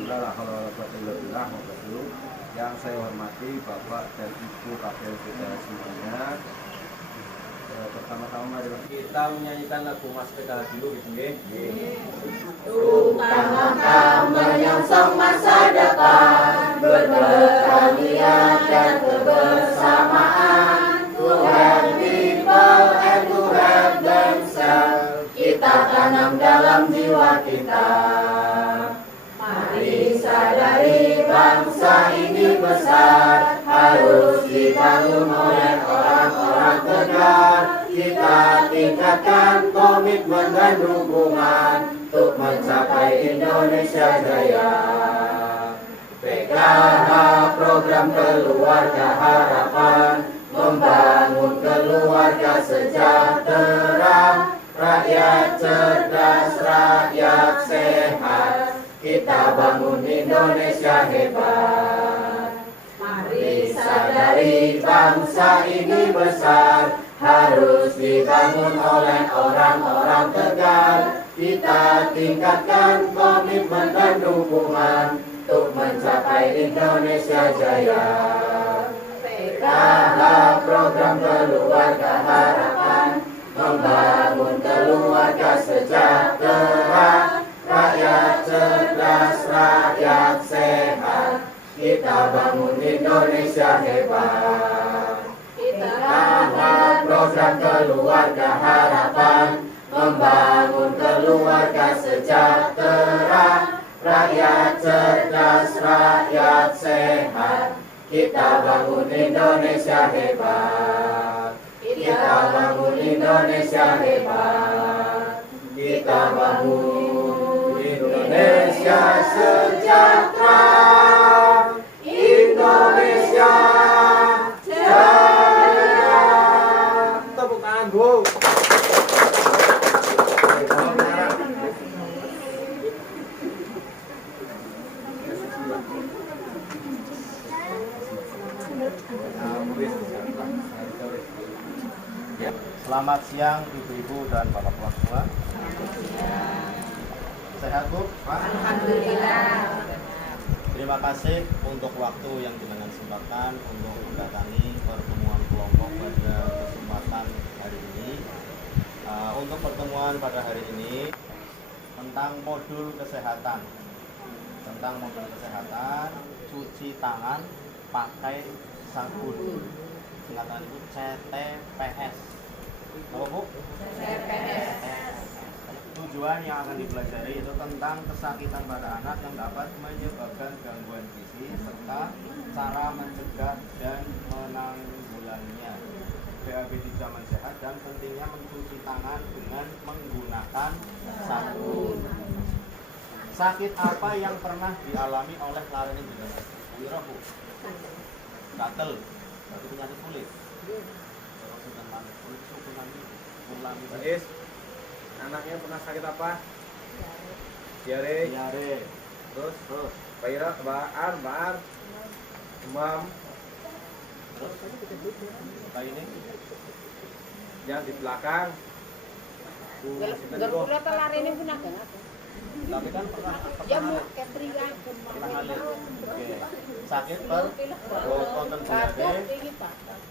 Alhamdulillah la haula wala quwwata illa billah. Yang saya hormati Bapak dan Ibu KPU kita semuanya. Pertama-tama mari kita menyanyikan lagu Mas Peda dulu gitu nggih. Utamakan menyongsong masa depan, berbekal niat dan kebersamaan. To help people and to help themselves, kita tanam dalam jiwa kita. Mari sadari bangsa ini besar, harus dibangun oleh orang-orang tegar. Kita tingkatkan komitmen dan dukungan untuk mencapai Indonesia Jaya. PKH program keluarga harapan, membangun keluarga sejahtera, rakyat cerdas, rakyat sehat. Kita bangun Indonesia hebat. Mari sadari bangsa ini besar, harus dibangun oleh orang-orang tegar. Kita tingkatkan komitmen dan dukungan untuk mencapai Indonesia Jaya. PKH program keluarga harapan, membangun keluarga sejahtera, rakyat cerdas, rakyat sehat. Kita bangun Indonesia hebat. PKH program keluarga harapan, membangun keluarga sejahtera, rakyat cerdas, rakyat sehat. Kita bangun Indonesia hebat. Kita bangun Indonesia hebat. Kita bangun Indonesia sejahtera, Indonesia Jaya. Tepuk tangan, Bu. Selamat siang ibu-ibu dan bapak-bapak semua. Sehat Bu? Alhamdulillah. Terima kasih untuk waktu yang jenengan sempatkan untuk mendatangi pertemuan kelompok pada kesempatan hari ini. Untuk pertemuan pada hari ini tentang modul kesehatan. Tentang modul kesehatan, cuci tangan pakai sabun. Singkatan itu CTPS. Apa Bu? CTPS. Tujuan yang akan dipelajari itu tentang kesakitan pada anak yang dapat menyebabkan gangguan gizi serta cara mencegah dan menanggulanginya. BAB di zaman sehat dan pentingnya mencuci tangan dengan menggunakan sabun. Sakit apa yang pernah dialami oleh Larini jenengan? Wira Bu? Gatel, berarti penyakit kulit. Is, anaknya pernah sakit apa? Diare. Terus. Baar. Demam. Terus. Kayak ini. Yang di belakang. Berapa lari ini pun ada? Tapi kan pernah ngalir. Oke. Sakit konten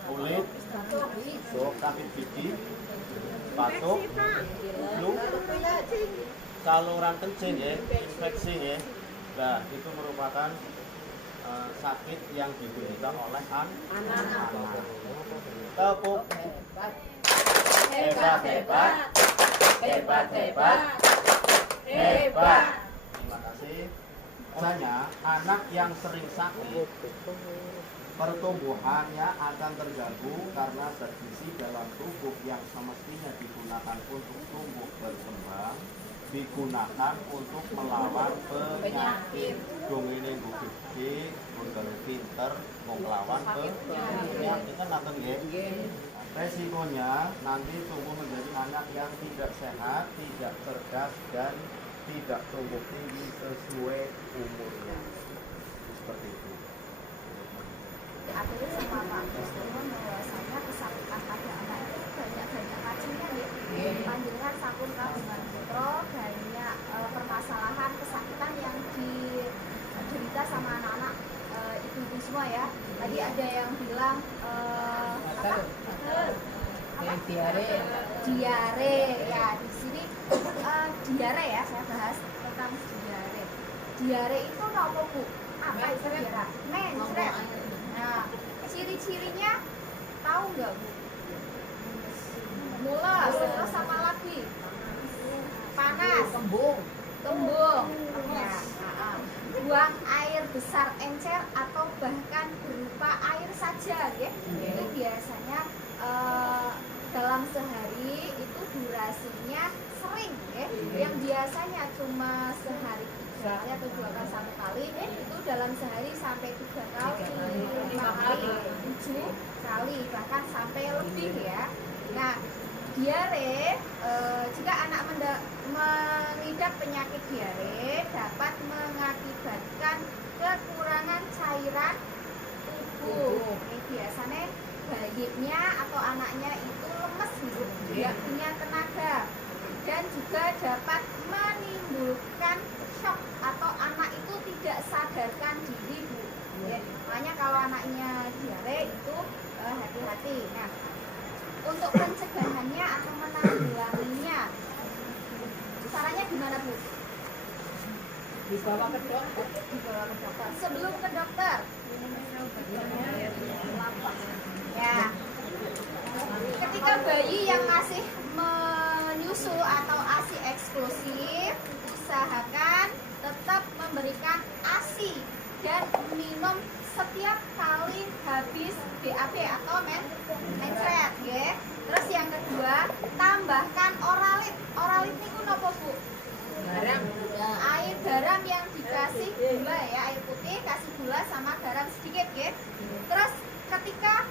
kulit, sakit gigi, batuk, flu, saluran kencing ya, infeksi ya. Nah, itu merupakan sakit yang diderita oleh anak. Tepuk. Hebat. Terima kasih. Biasanya anak yang sering sakit, pertumbuhannya akan terganggu karena zat gizi dalam tubuh yang semestinya digunakan untuk tumbuh berkembang digunakan untuk melawan penyakit. Dong ini Bu gede, kalau pinter mau melawan penyakit kan nanti ya. Resikonya nanti tumbuh menjadi anak yang tidak sehat, tidak cerdas dan tidak tumbuh tinggi sesuai umurnya. Seperti itu. Akhirnya sama Pak Kristina bahwasanya kesakitan pada anak itu banyak kajinya nih. Panjenengan sampun kagungan putra banyak permasalahan kesakitan yang semua ya. Tadi ada yang bilang diare ya. Di sini diare ya, saya bahas tentang diare. Diare itu apa Bu? Apa itu diare? Mencret. Nah, ciri-cirinya tahu nggak Bu? Mules, terus apa lagi? Panas, kembung ya. Buang air besar encer atau bahkan berupa air saja ya. Itu biasanya dalam sehari itu durasinya sering ya. Yang biasanya cuma sehari 3 kali atau 2 kali 1 kali, itu dalam sehari sampai 3 kali, 5 kali, 7 kali, bahkan sampai lebih ya. Nah, diare, jika anak mengidap penyakit diare dapat mengakibatkan kekurangan cairan tubuh. Ini biasanya bayinya atau anaknya itu lemes gitu, tidak punya tenaga, dan juga dapat menimbulkan shock atau anak itu tidak sadarkan diri Bu. Ya, makanya kalau anaknya diare itu hati-hati. Nah, untuk pencegahannya atau menanggulanginya, caranya gimana Bu? Dibawa ke dokter. Sebelum ke dokter. Ya. Ketika bayi yang masih menyusu atau ASI eksklusif, usahakan tetap memberikan ASI dan minum setiap kali habis BAB atau mencret ya. Terus yang kedua, tambahkan oralit. Oralit niku napa Bu? Garam. Air garam yang dikasih gula ya, air putih kasih gula sama garam sedikit ya. Terus ketika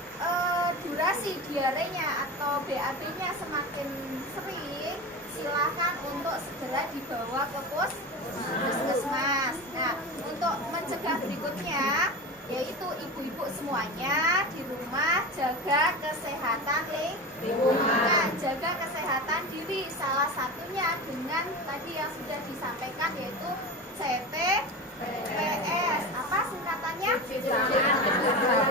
durasi diarenya atau BAB-nya semakin sering, silakan untuk segera dibawa ke puskesmas. Nah, untuk mencegah berikutnya yaitu ibu-ibu semuanya di rumah jaga kesehatan lingkungan, jaga kesehatan diri, salah satunya dengan tadi yang sudah disampaikan yaitu CTPS. Apa singkatannya?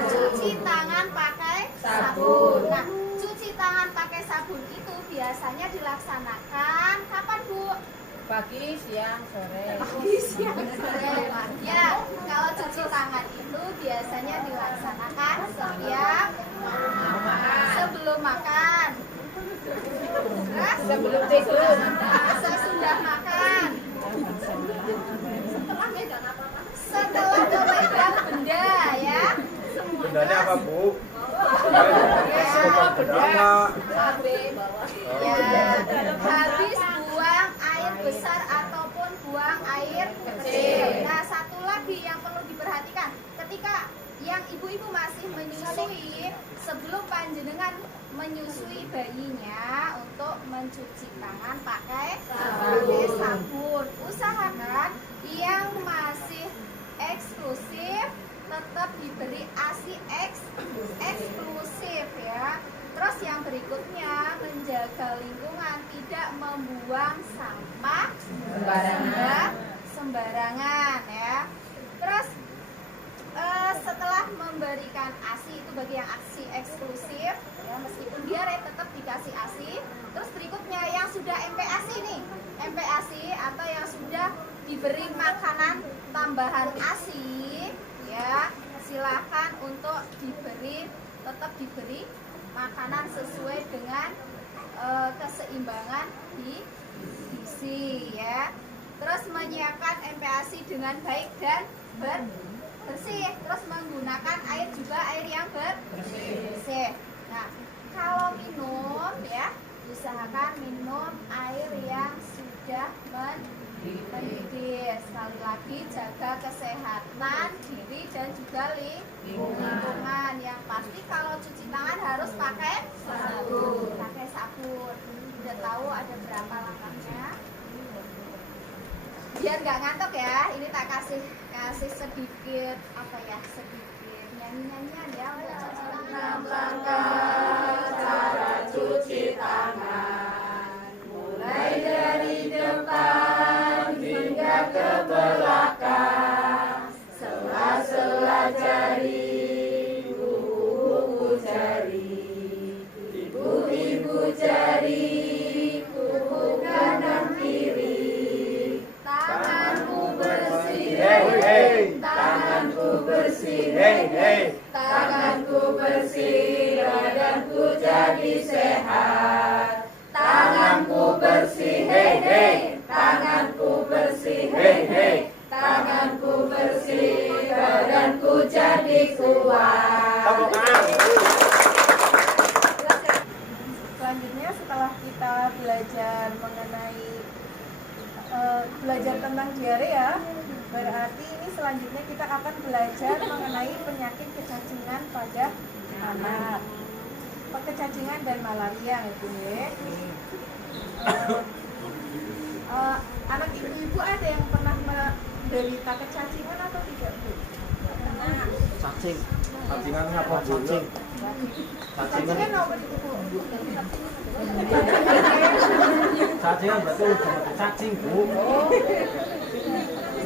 Cuci tangan pakai sabun. Nah, cuci tangan pakai sabun itu biasanya dilaksanakan kapan Bu? Pagi, siang, sore. Pagi, siang, sore. Ya, kalau cuci tangan itu biasanya dilaksanakan setiap sebelum makan, Sebelum tidur. sesudah makan, setelah memegang benda ya. Bendanya apa Bu? Ya, Bendanya. ya, habis buang air besar ataupun buang air kecil. Nah, satu lagi yang perlu diperhatikan, ketika yang ibu-ibu masih menyusui, sebelum panjenengan menyusui bayinya untuk mencuci tangan pakai sabun. Usahakan yang masih eksklusif tetap diberi ASI eksklusif ya. Terus yang berikutnya, menjaga lingkungan, tidak membuang sampah sembarangan ya. Terus setelah memberikan ASI itu bagi yang ASI eksklusif ya, meskipun diare tetap dikasih ASI. Terus berikutnya yang sudah MPASI nih, MPASI atau yang sudah diberi makanan tambahan ASI ya, silakan untuk tetap diberi makanan sesuai dengan keseimbangan di gizi ya. Terus menyiapkan MPASI dengan baik dan bersih. Terus menggunakan air juga air yang bersih. Nah, kalau minum ya, usahakan minum air yang sudah mendidih. Sekali lagi jaga kesehatan diri dan juga lingkungan. Yang pasti kalau cuci tangan harus pakai sabun. Udah tahu ada berapa langkahnya? Biar nggak ngantuk ya, ini tak kasih sedikit sedikit nyanyi-nyanyian ya untuk cuci tangan. 6 langkah cara cuci tangan, mulai dari depan hingga ke belakang, sela-sela jari beriku kanan kiri. Tanganku bersih, hey hey. Tanganku bersih, hey hey. Tanganku bersih, badanku jadi sehat. Tanganku bersih, hey hey. Tanganku bersih, hey hey. Tanganku bersih, badanku jadi kuat. Selanjutnya setelah kita belajar mengenai belajar tentang diare ya, berarti ini selanjutnya kita akan belajar mengenai penyakit kecacingan pada anak, kecacingan dan malaria itu ya. Anak ibu-ibu ada yang pernah menderita kecacingan atau tidak, Bu? Cacing. Cacingan apa cacing? Kecacingan apa itu, Bu? Cacingan betul, cacing Bu.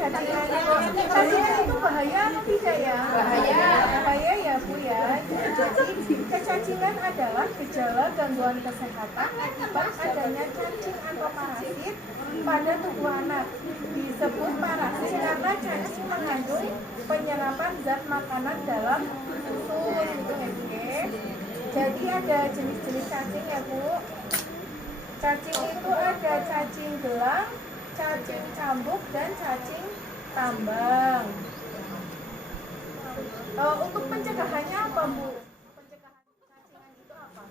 Cacingan itu bahaya atau tidak ya? Bahaya ya Bu ya. Jadi kecacingan adalah gejala gangguan kesehatan akibat adanya cacing atau parasit pada tubuh anak. Disebut parasit karena cacing mengandung penyerapan zat makanan dalam susu gitu ya. Jadi ada jenis-jenis cacing ya Bu. Cacing itu ada cacing gelang, cacing cambuk, dan cacing tambang. Untuk pencegahannya apa, Bu? Pencegahan cacingan itu apa?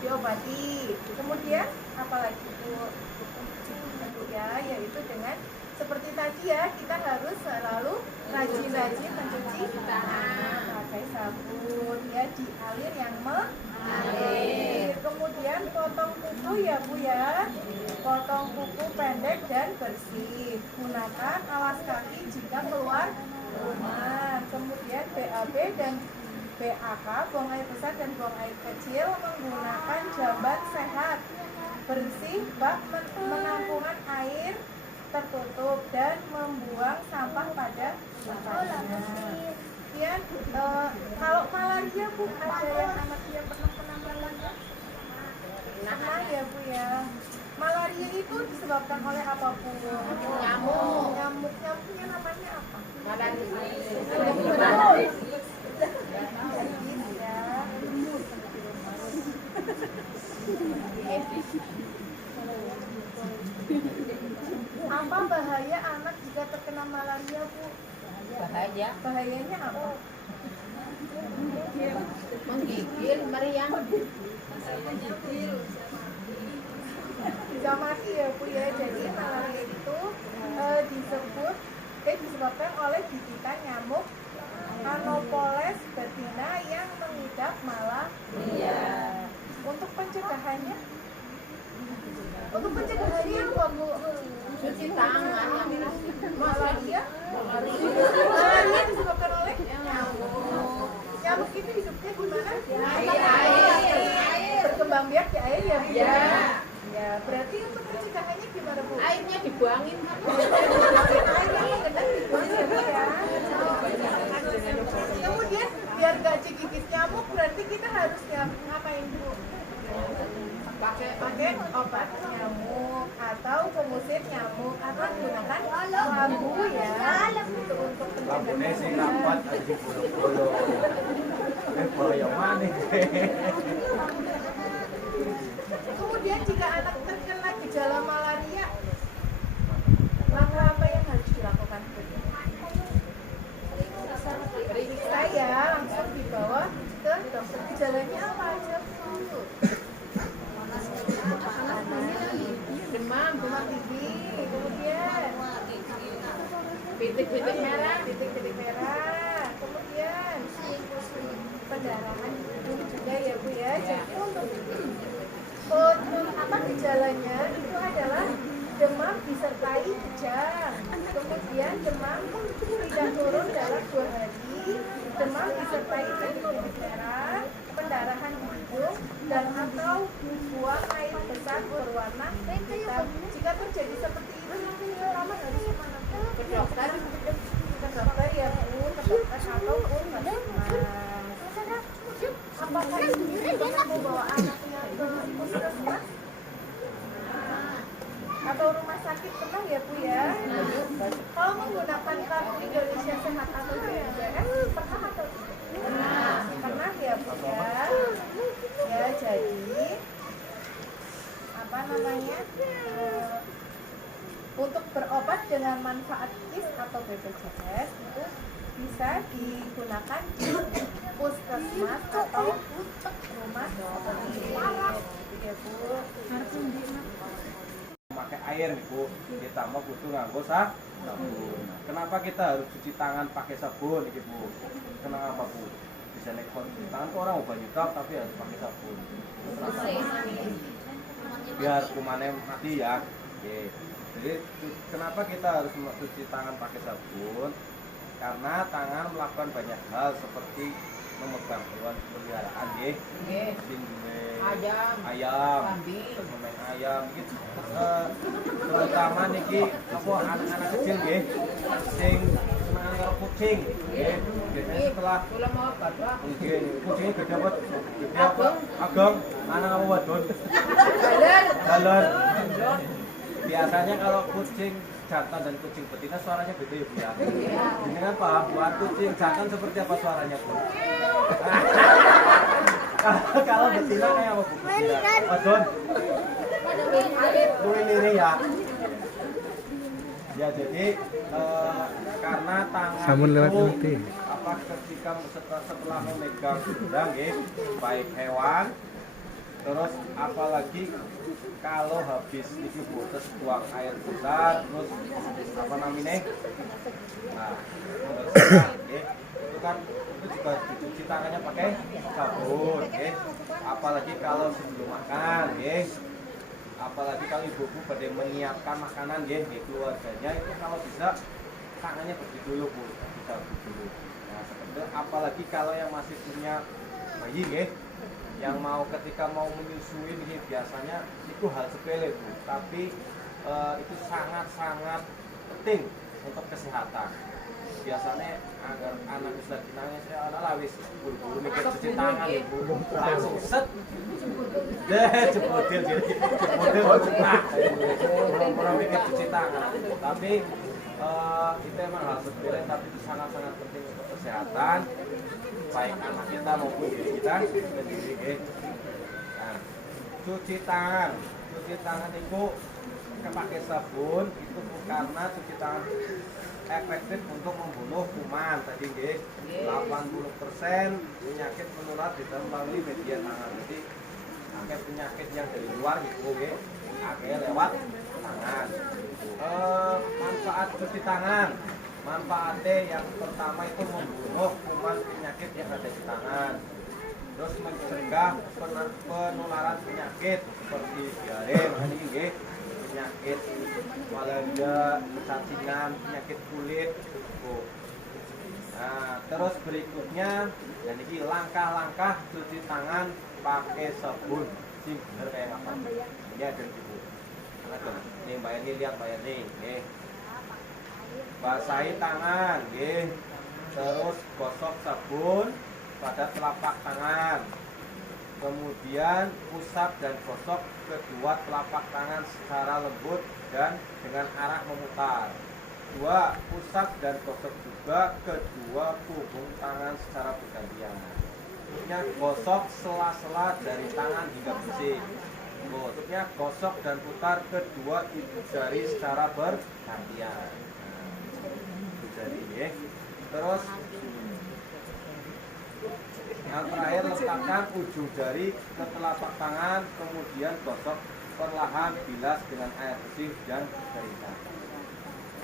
Diobati. Kemudian apa lagi, Bu? Ya, yaitu dengan seperti tadi ya, kita harus selalu rajin-rajin mencuci tangan pakai sabun ya, di alir yang mengalir. Kemudian potong kuku ya Bu ya, potong kuku pendek dan bersih. Gunakan alas kaki jika keluar rumah. Kemudian BAB dan BAK, buang air besar dan buang air kecil, menggunakan jamban sehat, bersih, bak penampungan air tertutup, dan membuang sampah pada tempatnya. Kemudian kalau malaria Bu, ada yang anaknya pernah malaria? Pernah ya Bu ya. Malaria itu disebabkan oleh apa Bu? Nyamuknya namanya apa? Malaria. Apa bahaya anak jika terkena malaria Bu? Bahayanya apa? Menggigil, meriang. Bisa mati ya Bu ya. Jadi malaria itu disebabkan oleh gigitan nyamuk Anopheles betina yang mengidap malaria. Untuk pencegahannya apa Bu? Cuci tangan. Malaria disebabkan oleh nyamuk. Nyamuk itu hidupnya di mana? Di air. Berkembang biak di air ya Bu? Ya, berarti untuk pencegahannya gimana Bu? Airnya dibuangin. Airnya mengendap dibuang ya Bu ya. Kemudian biar gak digigit nyamuk, berarti kita harus ngapain Bu? Pakai obat nyamuk atau pengusir nyamuk atau gunakan lambu ya, itu untuk Lampunya sih pencegahan. rapat aja bolo-bolo. Bahaya mana? Kemudian jika anak terkena gejala malaria, langkah apa yang harus dilakukan? Periksa ya, langsung dibawa ke dokter. Gejalanya apa aja Bu? Demam, tinggi, kemudian pitik-pitik merah. Kemudian pendarahan juga ya Bu ya. Jadi untuk apa gejalanya itu adalah demam disertai kejang, kemudian demam tidak turun dalam 2 hari, demam disertai titik merah, pendarahan di hidung, dan atau buang air besar berwarna hitam. Jika terjadi seperti itu, pertama harus kemana? Ke dokter ya Bu, ke dokter ataupun puskesmas. Apakah ibu mau bawa anaknya ke puskesmas? Untuk berobat dengan manfaat KIS atau BPJS itu bisa digunakan di puskesmas atau rumah sakit. Ya Bu. Memakai air nih Bu, kita mau butuh nganggo sabun. Kenapa kita harus cuci tangan pakai sabun nih Bu? Kenapa Bu? Bisa nek cuci tangan kok orang banyak tapi harus pakai sabun. Kenapa? Biar kumannya mati ya. Oke. Jadi kenapa kita harus cuci tangan pakai sabun? Karena tangan melakukan banyak hal seperti memegang hewan peliharaan nggih. Ayam, memain ayam gitu. Terutama niki apa anak-anak kecil nggih sing seneng karo kucing nggih. Biasanya setelah nggih kucing gede apa? Gede apa? Ageng, anak apa wadon? Galon. Biasanya kalau kucing jantan dan kucing betina suaranya beda ya Bu ya. Ini kan Pak, buat kucing jantan seperti apa suaranya Bu? Kalau betina kayak apa Bu? Wadon. Liri ya. Ya jadi karena tangan itu apa ketika setelah memegang benda nggih, baik hewan terus apalagi kalau habis itu Bu terus buang air besar terus apa namanya itu kan itu juga dicuci tangannya pakai sabun apalagi kalau sebelum makan apalagi kalau ibu-ibu pada menyiapkan makanan di keluarganya itu kalau bisa tangannya bersih dulu Bu, bisa dulu. Nah seperti itu, apalagi kalau yang masih punya bayi yang mau ketika mau menyusui ini biasanya itu hal sepele Bu, tapi itu sangat-sangat penting untuk kesehatan. Biasanya agar anak bisa nangis ya anak wis buru-buru mikir cuci tangan Ibu langsung set jebodil belum mikir cuci tangan tapi itu emang hal sepele tapi itu sangat-sangat penting untuk kesehatan baik anak kita maupun diri kita sendiri. Nah, cuci tangan itu pakai sabun itu karena cuci tangan efektif untuk membunuh kuman tadi nggih 80% penyakit menular melalui media tangan. Jadi akeh penyakit yang dari luar gitu nggih akeh lewat tangan. Manfaat cuci tangan. Manfaatnya yang pertama itu membunuh kuman penyakit yang ada di tangan. Terus mencegah penularan penyakit seperti diare nggih. Penyakit malaria, cacingan, penyakit kulit. Nah, terus berikutnya dan ini langkah-langkah cuci tangan pakai sabun. Sing bener kayak apa? Ini ada Ibu. Nih Mbak ini lihat Mbak ini, nggih. Basahi tangan, nggih. Terus gosok sabun pada telapak tangan. Kemudian usap dan gosok kedua telapak tangan secara lembut dan dengan arah memutar. 2. Usap dan gosok juga kedua punggung tangan secara bergantian. Maksudnya gosok sela-sela dari tangan hingga bersih. Maksudnya gosok dan putar kedua ibu jari secara bergantian. Ibu jari ya. Terus yang terakhir letakkan ujung jari ke telapak tangan, kemudian gosok perlahan bilas dengan air bersih dan keringat.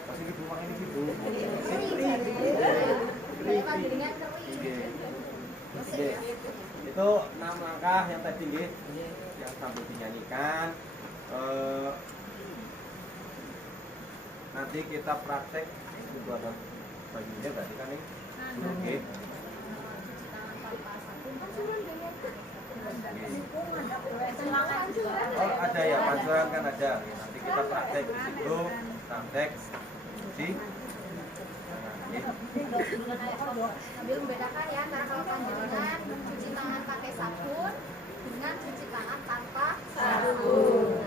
Pasti gitu uang ini gitu. Itu 6 langkah yang tadi yang sambil dinyanyikan. Nanti kita praktek itu ada bagiannya berarti kan nih. Oke. Oh ada ya pancuran kan ada. Nanti kita praktek di situ, praktek di. Sambil membedakan ya antara kalau panjenengan cuci tangan pakai sabun dengan cuci tangan tanpa sabun.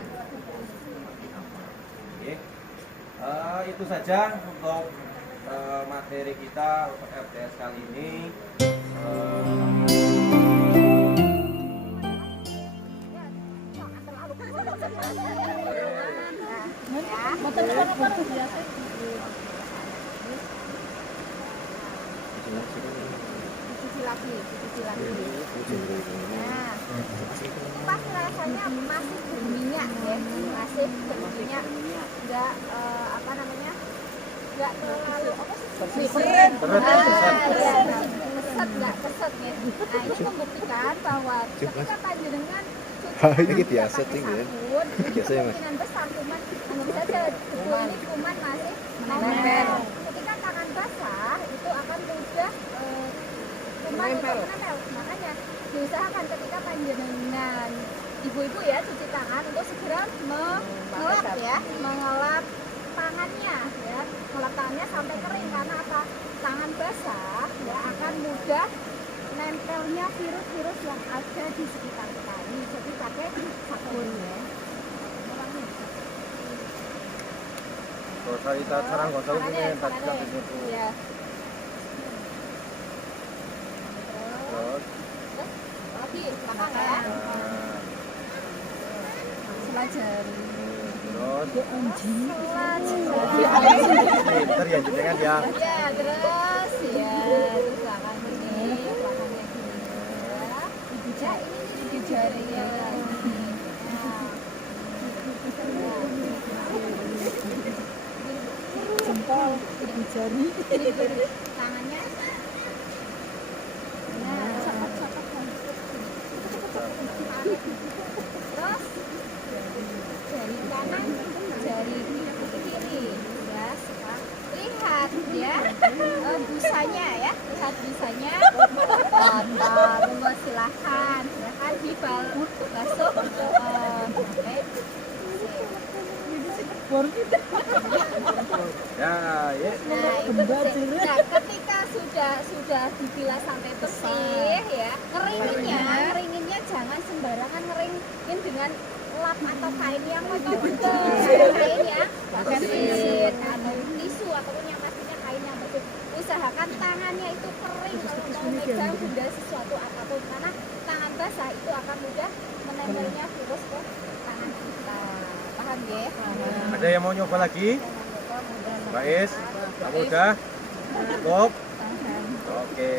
Oke. Itu saja untuk materi kita untuk FDS kali ini. Ya. Dicuci lagi. Nah, itu pas rasanya masih berminyak ya, masih berminyak, nggak apa namanya, nggak terlalu apa sih? Keset, nggak keset ya. Nah, itu membuktikan bahwa ketika panjenengan Ini biasa tinggi ya. Biasa ya, Mas. kemungkinan besar kuman, anggap saja debu ini kuman masih menempel. Ketika tangan basah itu akan mudah kuman untuk menempel. Makanya diusahakan ketika panjenengan ibu-ibu ya cuci tangan untuk segera mengelap ya, mengelap tangannya ya, mengelap tangannya sampai kering karena apa? Tangan basah ya akan mudah nempelnya virus-virus yang ada di sekitar kita ini. Jadi pakai sabun ya. Gak usah kita sarang, gak usah Caranya, ini tadi caranya. itu. Ya. Terus, Lagi belakang ya. nah, Selajari. terus, Selajari. pinter ya jenengan ya. Ya, terus ya, terus belakang ini, belakangnya gini ya. Ya, ini di jari ya. Jempol, di jari. Tangannya. Nah, cepat-cepat. Terus jari kanan, jari kiri ya. Sekarang lihat ya busanya ya, lihat busanya. Tunggu silahkan dibasuh. Ya, ya. Nah, itu bersih. Nah, ketika sudah dibilas sampai bersih ya, ngeringinnya jangan sembarangan ngeringin dengan lap atau kain yang kotor. Kain yang bersih atau tisu ataupun yang pastinya kain yang bersih. Usahakan tangannya itu kering kalau mau megang benda sesuatu apapun, karena tangan basah itu akan mudah menempelnya virus ke tangan kita. Paham ya? Ada yang mau nyoba lagi? Mbak Is, kamu udah? Cukup? Oke.